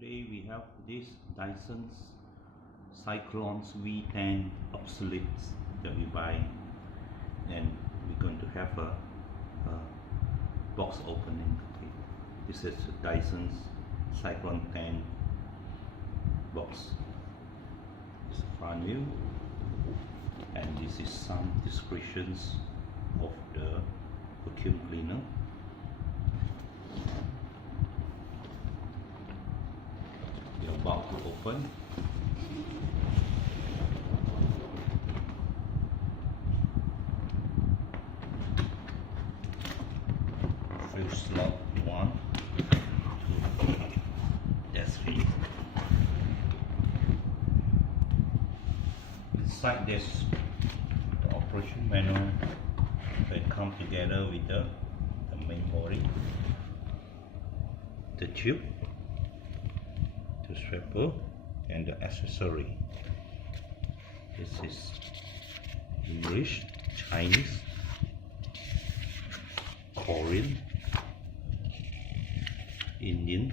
Today we have this Dyson's Cyclones V10 obsoletes that we buy, and we're going to have a box opening. Okay, this is Dyson's Cyclone 10 box. It's brand new, and this is some descriptions of the vacuum cleaner. We're about to open. First slot 1, 2, that's it. Inside this, the operation manual will come together with the main body, the tube, the strapper, and the accessory. This is English, Chinese, Korean, Indian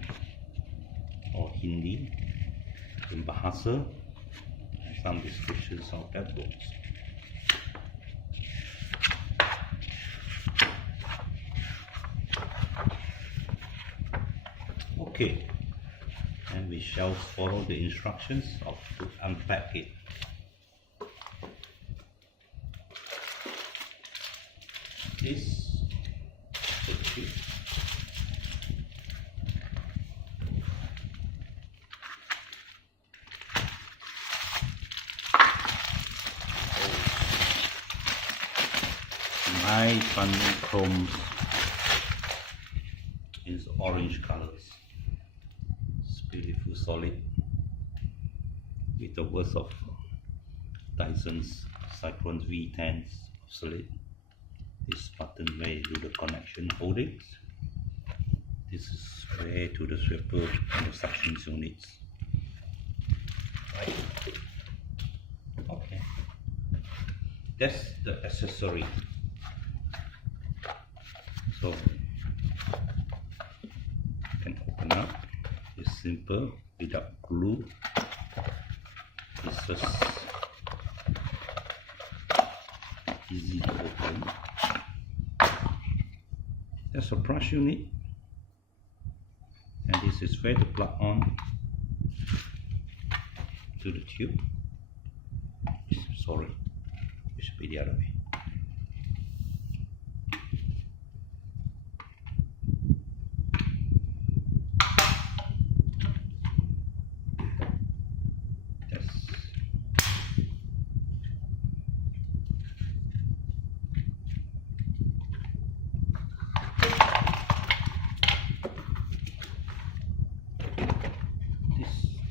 or Hindi, and Bahasa, and some descriptions of that box. Okay, and we shall follow the instructions of to unpack it. This the tube. My funding chromes is orange colors. It's beautiful, solid, with the words of Dyson's Cyclone V10's obsolete. This button where you do the connection holdings. This is where to the strapper and the suction units. Right. Okay. That's the accessory. So you can open up. It's simple, without glue. It's just easy to open. There's a brush unit, and this is where to plug on to the tube. Sorry, it should be the other way.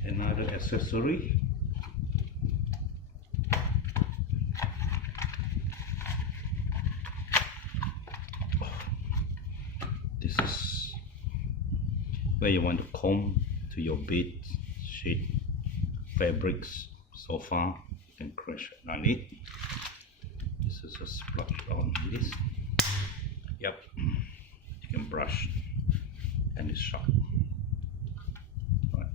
Another accessory. This is where you want to comb to your bed sheet, fabrics, sofa. You can crush it on it. This is just plug on this. Yep, you can brush, and it's sharp. Right,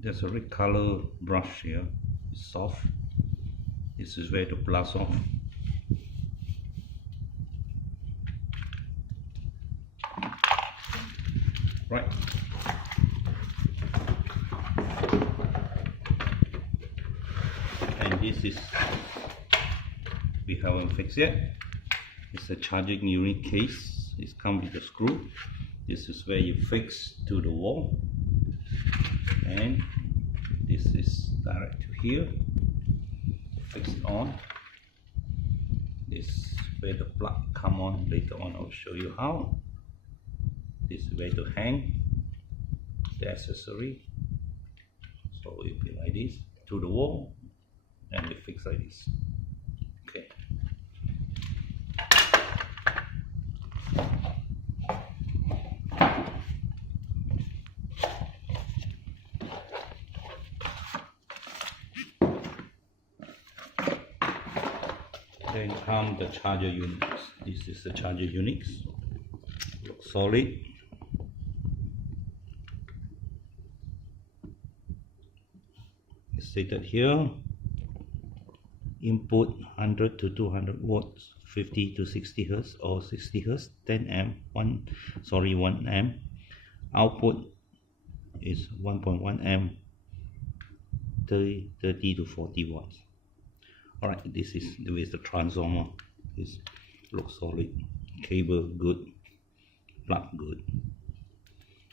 there's a red color brush here. It's soft. This is where to blast off. Right. And this is, we haven't fixed yet. It's a charging unit case. It comes with a screw. This is where you fix to the wall, and this is direct to here. Fix it on. This is where the plug come on. Later on I'll show you how. This is where to hang the accessory. So it will be like this to the wall, and we fix like this. Okay. Then come the charger units. This is the charger units. Looks solid. stated here. Input 100 to 200 watts, 50 to 60 hertz or 60 hertz, 10 amp, 1 amp. Output is 1.1 amp, 30 to 40 watts. Alright, this is the transformer. This looks solid. Cable good. Plug good.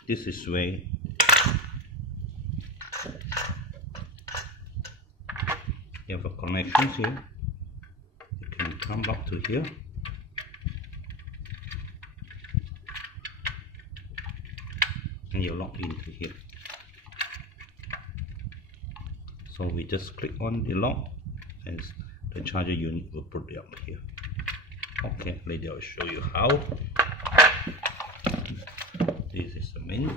This is where you have a connections here. You can come up to here. And you lock into here. So we just click on the lock and the charger unit will put it up here. Okay, later I'll show you how. This is the main.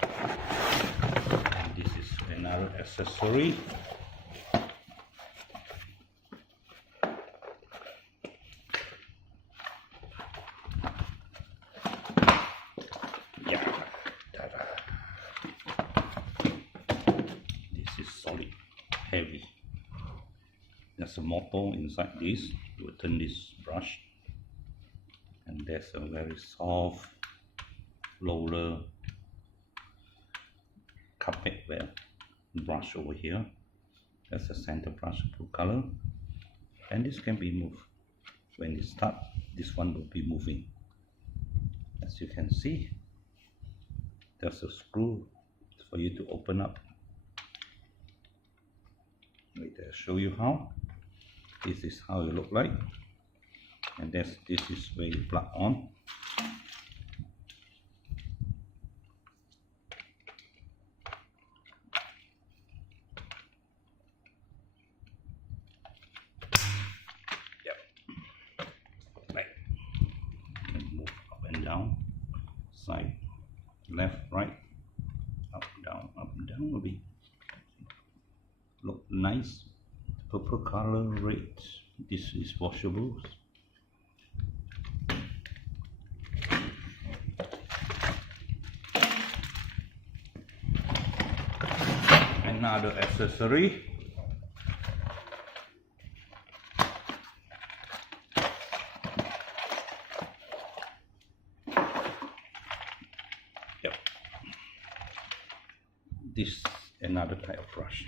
And this is another accessory. Solid, heavy. There's a motor inside this. You will turn this brush, and there's a very soft roller carpet where brush over here. That's the center brush, blue color, and this can be moved. When you start, this one will be moving. As you can see, there's a screw for you to open up. Wait, I'll show you how. This is how it look like, and this is where you plug on. Yep. Right. You can move up and down, side, left, right, up, down, a bit. Look nice. Purple color, red. This is washable. Another accessory. Yep. This another type of brush.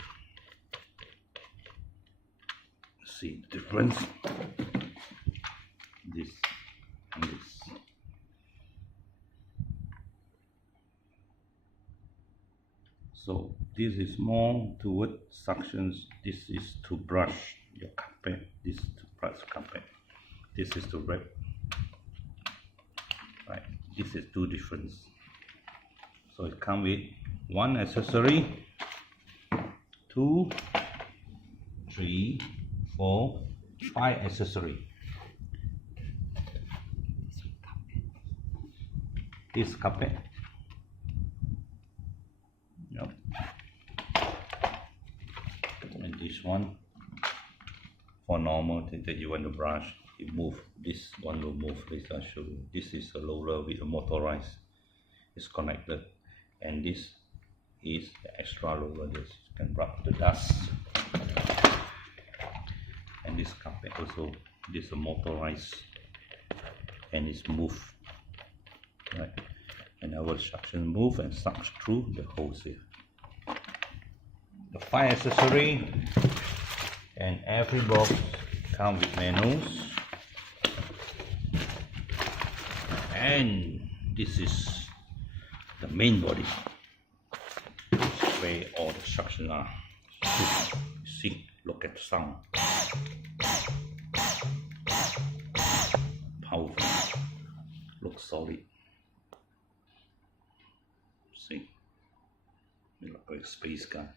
See the difference. This and this. So this is more toward suctions. This is to brush your carpet. This is to brush carpet. This is to wrap. Right. This is two different. So it comes with one accessory, 2, 3, 4, 5 accessory. This carpet. Yep. And this one for normal that you want to brush, you move. This one will move. I'll show you. This is a roller with a motorized. It's connected, and this is the extra roller. This can rub the dust. And this carpet also, this is a motorized, and it's moved, right? And our suction move and sucks through the holes here. The 5 accessory, and every box comes with manuals. And this is the main body. This is where all the suction are. You see, look at the sound. Powerful. Looks solid. See, it looks like a space gun.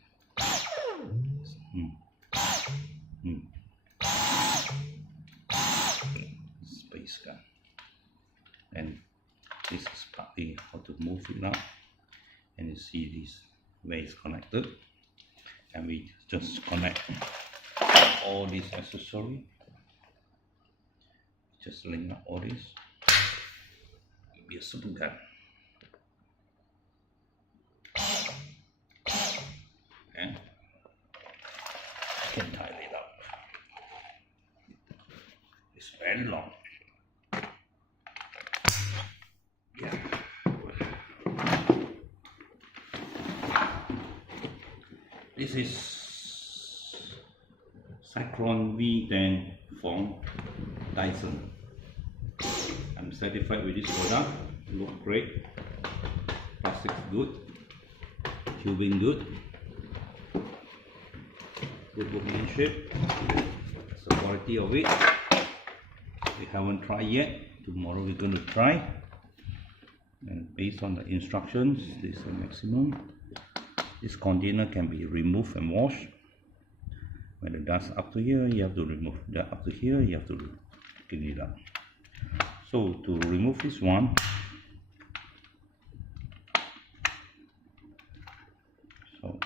Space gun. And this is partly how to move it now. And you see this where it's connected. And we just connect all these accessories. Just link up all this. It'll be a super gun. And This is Cyclone V10 from Dyson. I'm satisfied with this product. Look great. Plastic's good. Tubing good. Good workmanship. That's the quality of it. We haven't tried yet. Tomorrow we're going to try. And based on the instructions, this is the maximum. This container can be removed and washed. When the dust up to here, you have to remove that. Up to here, you have to clean it up. So to remove this one, so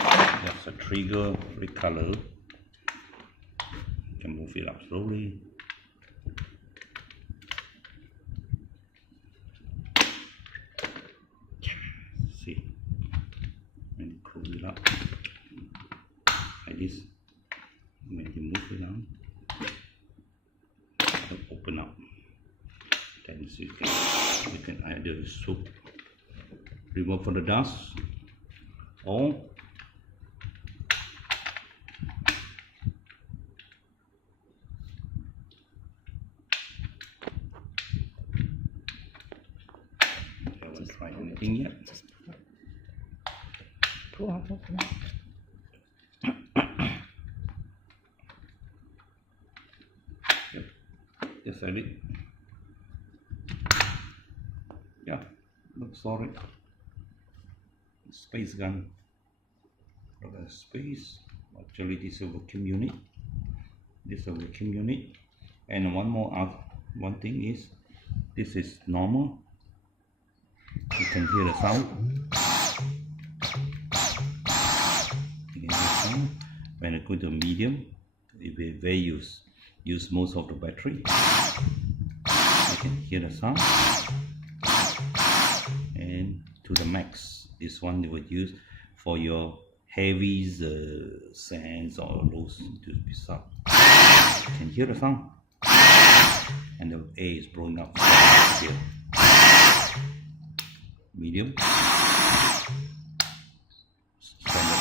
there's a trigger red color. You can move it up slowly. See, and close it up like this. When you move it down, it'll open up. Then you can either soak, remove the dust, or I haven't tried anything yet. Pull out, open it. Just add it. Yeah, looks solid. Space gun. Look at the space. Actually, this is a vacuum unit. This is a vacuum unit. And one thing is, this is normal. You can hear the sound. You can hear the sound. When I go to medium, it will very use most of the battery. You can hear the sound. And to the max, this one they would use for your heavy sands or those to be sound. You can hear the sound, and the air is blowing up here. Medium, standard.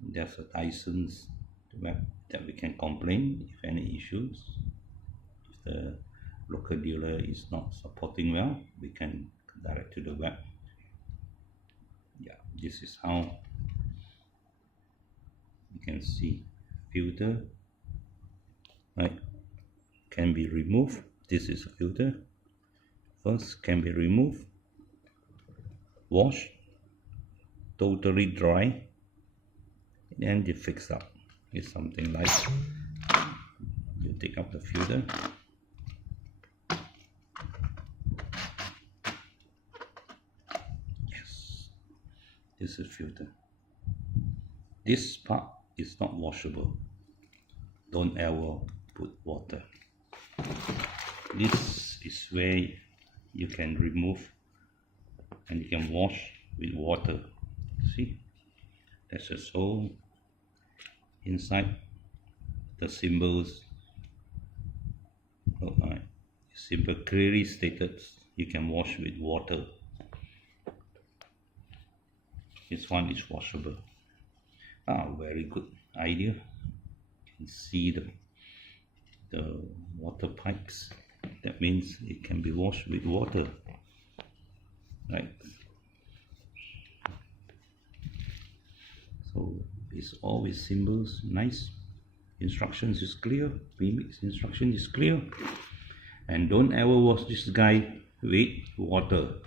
There's a Dyson's web that we can complain if any issues. If the local dealer is not supporting well, we can direct to the web. Yeah, this is how you can see filter, right? Can be removed. This is a filter. First can be removed, wash, totally dry, and you fix up. It's something like you take up the filter. Yes, this is filter. This part is not washable. Don't ever put water. This is where you can remove and you can wash with water. See, that's just all inside the symbols. Simple clearly stated you can wash with water. This one is washable. Very good idea. You can see the water pipes. That means it can be washed with water, right? So it's always symbols, nice. Instructions is clear. Premix instruction is clear. And don't ever wash this guy with water.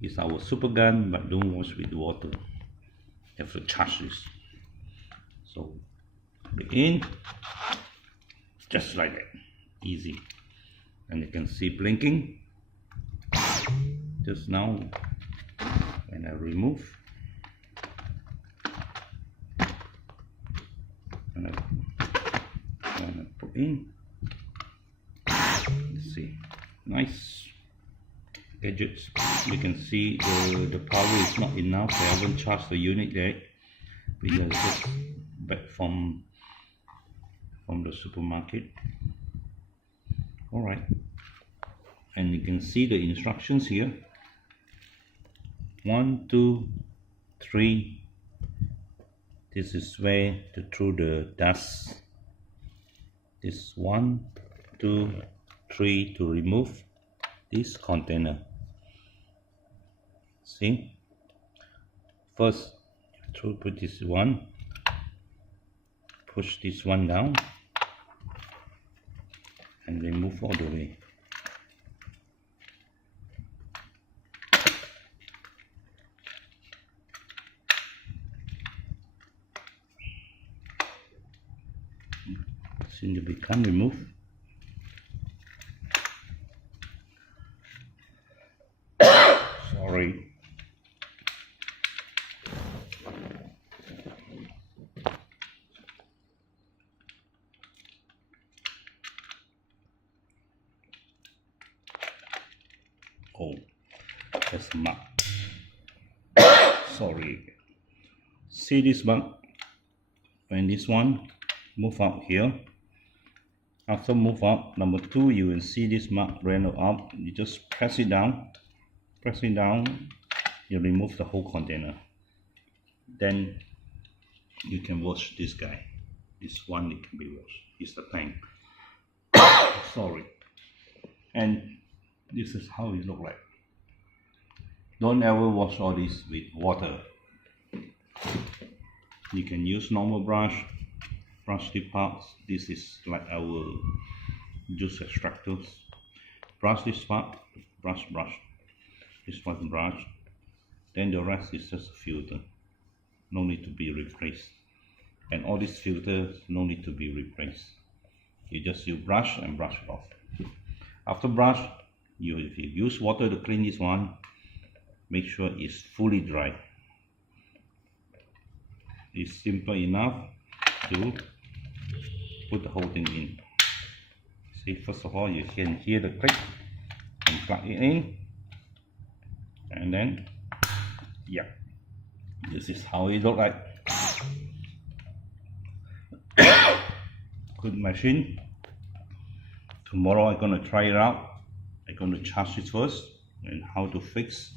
It's our super gun, but don't wash with water. You have to charge this. So put it in, just like that, easy. And you can see blinking. Just now, when I remove, and I put in, let's see, nice gadgets. You can see the power is not enough. I haven't charged the unit yet because it's just back from the supermarket. All right, and you can see the instructions here. 1, 2, 3. This is where to throw the dust. This 1, 2, 3 to remove this container. See, first put this one, push this one down and remove all the way. Seems to be can't remove. Sorry. Oh, that's a mark. Sorry. See this mark? When this one move up here, after move up, number 2, you will see this mark ran up. You just press it down, you remove the whole container. Then you can wash this guy. This one it can be washed. It's the tank. Sorry. And this is how it look like. Don't ever wash all this with water. You can use normal brush the parts. This is like our juice extractors. Brush this part, brush. This one brush. Then the rest is just a filter. No need to be replaced. And all these filters no need to be replaced. You just use brush and brush it off. After brush, if you use water to clean this one, make sure it's fully dry. It's simple enough to put the whole thing in. See, first of all, you can hear the click and plug it in, and then yeah, this is how it look like. Good machine. Tomorrow I'm gonna try it out. I'm gonna charge it first and how to fix.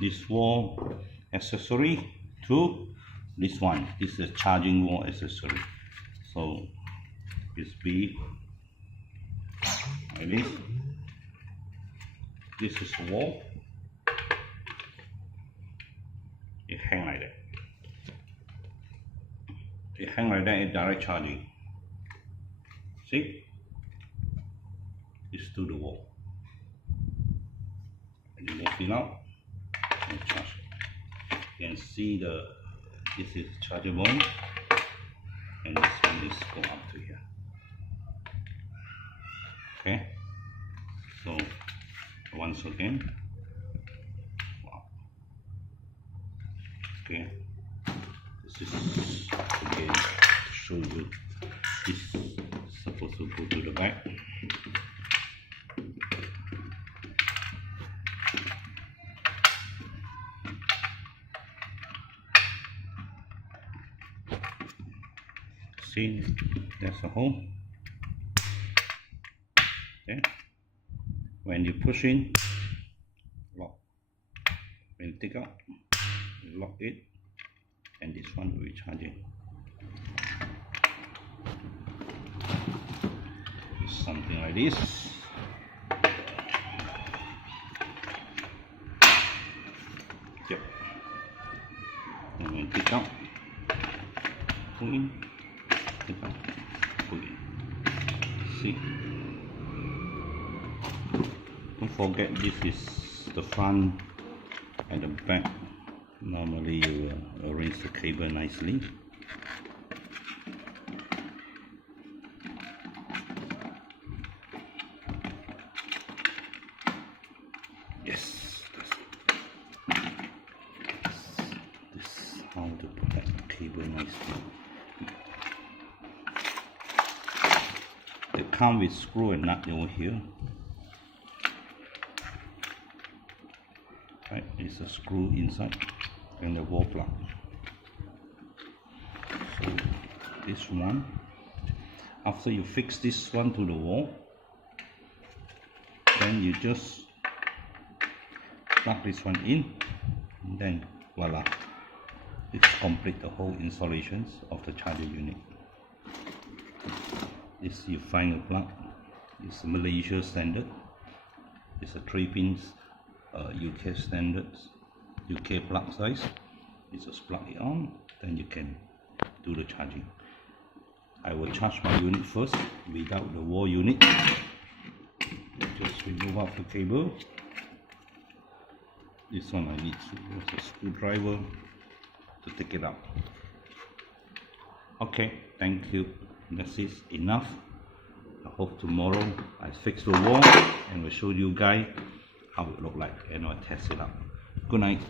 This wall accessory to this one. This is a charging wall accessory. So this be like this. This is the wall. It hang like that. It hang like that in direct charging. See? It's to the wall. And you move it out. And charge it. You can see this is chargeable, and this one is go up to here. Okay, so once again, wow. Okay, this is again to show you. This is supposed to go to the back. See, that's a hole. Okay. When you push in, lock. When you take out, you lock it, and this one will be charging. Something like this. Yep. And when you take out, pull in. See, don't forget this is the front and the back. Normally you arrange the cable nicely. Yes, this is how to protect the cable nicely. They come with screw and nut over here. Right, it's a screw inside and the wall plug. So this one, after you fix this one to the wall, Then you just plug this one in, and then voila, it's complete the whole installations of the charger unit. This you find a plug. It's Malaysia standard. It's a 3 pins UK standards, UK plug size. You just plug it on, then you can do the charging. I will charge my unit first without the wall unit. Just remove out the cable. This one I need to use a screwdriver to take it out. Okay, thank you. That's it, enough. I hope tomorrow I fix the wall and will show you guys how it look like, and I'll test it out. Good night.